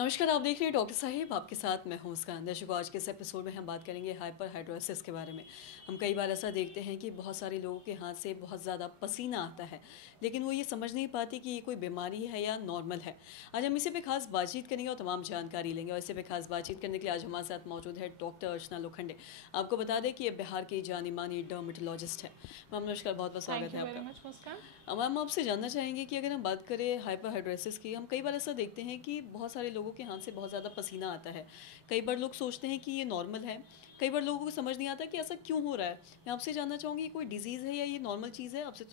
नमस्कार, आप देख रहे हैं डॉक्टर साहिब, आपके साथ मैं हूं मुस्कान। दर्शकों, आज के इस एपिसोड में हम बात करेंगे हाइपरहाइड्रोसिस के बारे में। हम कई बार ऐसा देखते हैं कि बहुत सारे लोगों के हाथ से बहुत ज़्यादा पसीना आता है, लेकिन वो ये समझ नहीं पाते कि ये कोई बीमारी है या नॉर्मल है। आज हम इसी पे खास बातचीत करेंगे और तमाम जानकारी लेंगे। और इसी पे खास बातचीत करने के लिए आज हमारे साथ मौजूद है डॉक्टर अर्चना लोखंडे। आपको बता दें कि ये बिहार की जानी मानी डर्मेटोलॉजिस्ट है। मैम नमस्कार, बहुत बहुत स्वागत है आपका। मैम आपसे जानना चाहेंगे कि अगर हम बात करें हाइपरहाइड्रोसिस की, हम कई बार ऐसा देखते हैं कि बहुत सारे लोगों के हाथ से बहुत ज़्यादा पसीना आता है। कई बार लोग सोचते हैं कि ये नॉर्मल है, कई बार लोगों को समझ नहीं आता कि ऐसा क्यों हो रहा है। मैं आपसे जानना चाहूँगी, ये कोई डिजीज़ है या ये नॉर्मल चीज़ है? आपसे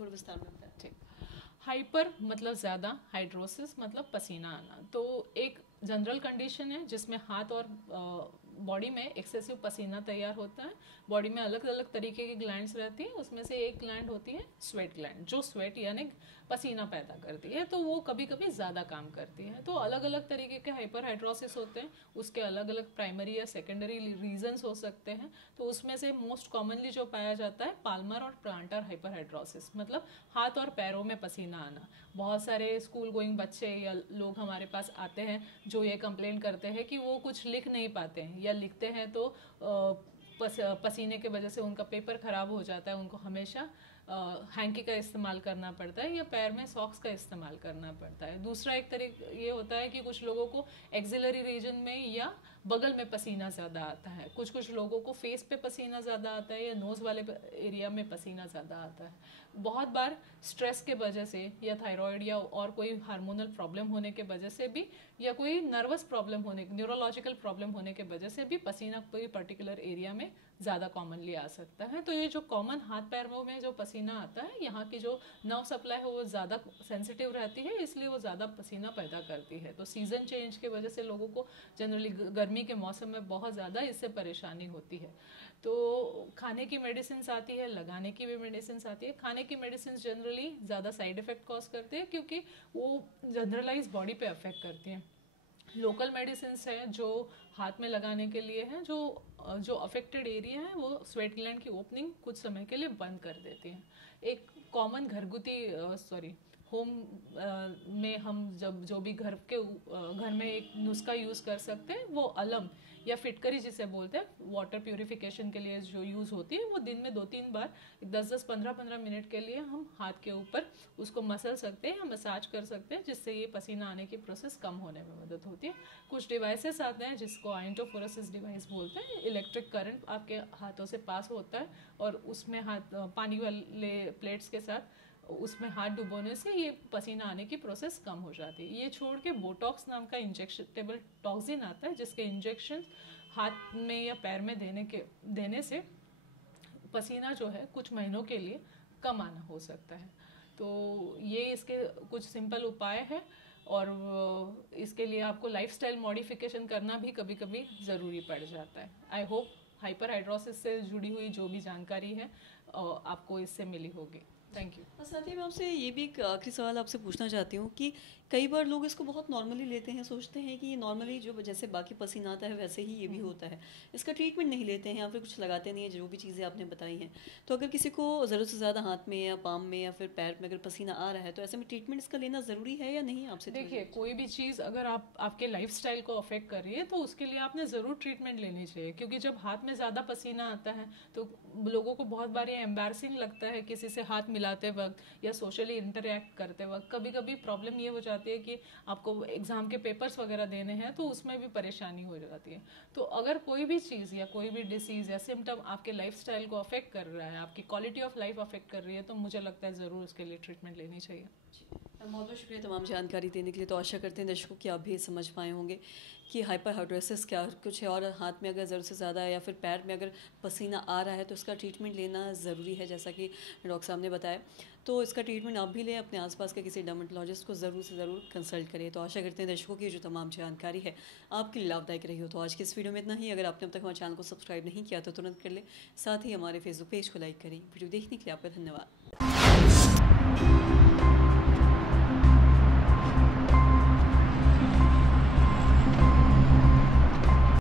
थोड़ा विस्तार में बताएं। ठीक। हाइपर मतलब ज़्यादा, हाइड्रोसिस मतलब पसीना आना। तो एक जनरल कंडीशन है जिसमें हाथ और बॉडी में एक्सेसिव पसीना तैयार होता है। बॉडी में अलग अलग तरीके की ग्लैंड्स रहती हैं, उसमें से एक ग्लैंड होती है स्वेट ग्लैंड, जो स्वेट यानी पसीना पैदा करती है। तो वो कभी कभी ज़्यादा काम करती है। तो अलग अलग तरीके के हाइपरहाइड्रोसिस होते हैं, उसके अलग अलग प्राइमरी या सेकेंडरी रीजंस हो सकते हैं। तो उसमें से मोस्ट कॉमनली जो पाया जाता है पाल्मर और प्लांटर हाइपरहाइड्रोसिस, मतलब हाथ और पैरों में पसीना आना। बहुत सारे स्कूल गोइंग बच्चे या लोग हमारे पास आते हैं जो ये कंप्लेन करते हैं कि वो कुछ लिख नहीं पाते हैं, या लिखते हैं तो पसीने के वजह से उनका पेपर खराब हो जाता है। उनको हमेशा हैंकी का इस्तेमाल करना पड़ता है या पैर में सॉक्स का इस्तेमाल करना पड़ता है। दूसरा एक तरीका ये होता है कि कुछ लोगों को एक्सिलरी रीजन में या बगल में पसीना ज़्यादा आता है। कुछ लोगों को फेस पे पसीना ज़्यादा आता है या नोज़ वाले एरिया में पसीना ज़्यादा आता है। बहुत बार स्ट्रेस के वजह से या थायराइड या और कोई हार्मोनल प्रॉब्लम होने के वजह से भी, या कोई नर्वस प्रॉब्लम होने, न्यूरोलॉजिकल प्रॉब्लम होने के वजह से भी पसीना कोई पर्टिकुलर एरिया में ज़्यादा कॉमनली आ सकता है। तो ये जो कॉमन हाथ पैरों में जो पसीना आता है, यहाँ की जो नर्व सप्लाई है वो ज़्यादा सेंसिटिव रहती है, इसलिए वो ज़्यादा पसीना पैदा करती है। तो सीज़न चेंज की वजह से लोगों को जनरली गर्मी के मौसम में बहुत ज़्यादा इससे परेशानी होती है। तो खाने की मेडिसिन आती है, लगाने की भी मेडिसिन आती है। खाने की मेडिसिन जनरली ज़्यादा साइड इफ़ेक्ट कॉज करते हैं क्योंकि वो जनरलाइज बॉडी पे अफेक्ट करती हैं। लोकल मेडिसिन है जो हाथ में लगाने के लिए हैं, जो अफेक्टेड एरिया है वो स्वेट ग्लैंड की ओपनिंग कुछ समय के लिए बंद कर देती हैं। एक कॉमन घरगुती होम में हम जब जो भी घर में एक नुस्खा यूज़ कर सकते हैं, वो अलम या फिटकरी जिसे बोलते हैं, वाटर प्यूरिफिकेशन के लिए जो यूज़ होती है, वो दिन में 2-3 बार 10-10, 15-15 मिनट के लिए हम हाथ के ऊपर उसको मसल सकते हैं या मसाज कर सकते हैं, जिससे ये पसीना आने की प्रोसेस कम होने में मदद होती है। कुछ डिवाइसेस आते हैं जिसको आइंटोफोरेसिस डिवाइस बोलते हैं। इलेक्ट्रिक करंट आपके हाथों से पास होता है और उसमें पानी वाले प्लेट्स के साथ उसमें हाथ डुबोने से ये पसीना आने की प्रोसेस कम हो जाती है। ये छोड़ के बोटॉक्स नाम का इंजेक्टेबल टॉक्सिन आता है, जिसके इंजेक्शन हाथ में या पैर में देने से पसीना जो है कुछ महीनों के लिए कम आना हो सकता है। तो ये इसके कुछ सिंपल उपाय है, और इसके लिए आपको लाइफस्टाइल मॉडिफिकेशन करना भी कभी कभी ज़रूरी पड़ जाता है। आई होप हाइपरहाइड्रोसिस से जुड़ी हुई जो भी जानकारी है आपको इससे मिली होगी। Thank you. और साथ ही मैं आपसे ये भी एक आखिरी सवाल आपसे पूछना चाहती हूँ कि कई बार लोग इसको बहुत नॉर्मली लेते हैं, सोचते हैं कि ये नॉर्मली जो जैसे बाकी पसीना आता है वैसे ही ये भी होता है, इसका ट्रीटमेंट नहीं लेते हैं या फिर कुछ लगाते नहीं है, जो भी चीज़ें आपने बताई हैं। तो अगर किसी को ज़रूरत से ज़्यादा हाथ में या पाम में या फिर पैर में अगर पसीना आ रहा है, तो ऐसे में ट्रीटमेंट इसका लेना ज़रूरी है या नहीं? आपसे देखिए, कोई भी चीज़ अगर आपके लाइफस्टाइल को अफेक्ट कर रही है तो उसके लिए आपने ज़रूर ट्रीटमेंट लेनी चाहिए, क्योंकि जब हाथ में ज़्यादा पसीना आता है तो लोगों को बहुत बार ये एम्बैरसिंग लगता है किसी से हाथ मिलाते वक्त या सोशली इंटरेक्ट करते वक्त। कभी कभी प्रॉब्लम ये हो जाती है कि आपको एग्ज़ाम के पेपर्स वगैरह देने हैं तो उसमें भी परेशानी हो जाती है। तो अगर कोई भी चीज़ या कोई भी डिसीज़ या सिम्टम आपके लाइफस्टाइल को अफेक्ट कर रहा है, आपकी क्वालिटी ऑफ लाइफ अफेक्ट कर रही है, तो मुझे लगता है ज़रूर उसके लिए ट्रीटमेंट लेनी चाहिए। बहुत बहुत शुक्रिया तमाम जानकारी देने के लिए। तो आशा करते हैं दर्शकों कि आप भी समझ पाए होंगे कि हाइपरहाइड्रोसिस क्या कुछ है, और हाथ में अगर ज़रूरत से ज़्यादा है या फिर पैर में अगर पसीना आ रहा है तो उसका ट्रीटमेंट लेना ज़रूरी है, जैसा कि डॉक्टर साहब ने बताया। तो इसका ट्रीटमेंट आप भी लें, अपने आसपास के किसी डर्मेटोलॉजिस्ट को ज़रूर से ज़रूर कंसल्ट करें। तो आशा करते हैं दर्शकों की जो तमाम जानकारी है आपके लिए लाभदायक रही हो। तो आज की इस वीडियो में इतना ही। अगर आपने अब तक हमारे चैनल को सब्सक्राइब नहीं किया तो तुरंत कर लें, साथ ही हमारे फेसबुक पेज को लाइक करें। वीडियो देखने के लिए आपका धन्यवाद।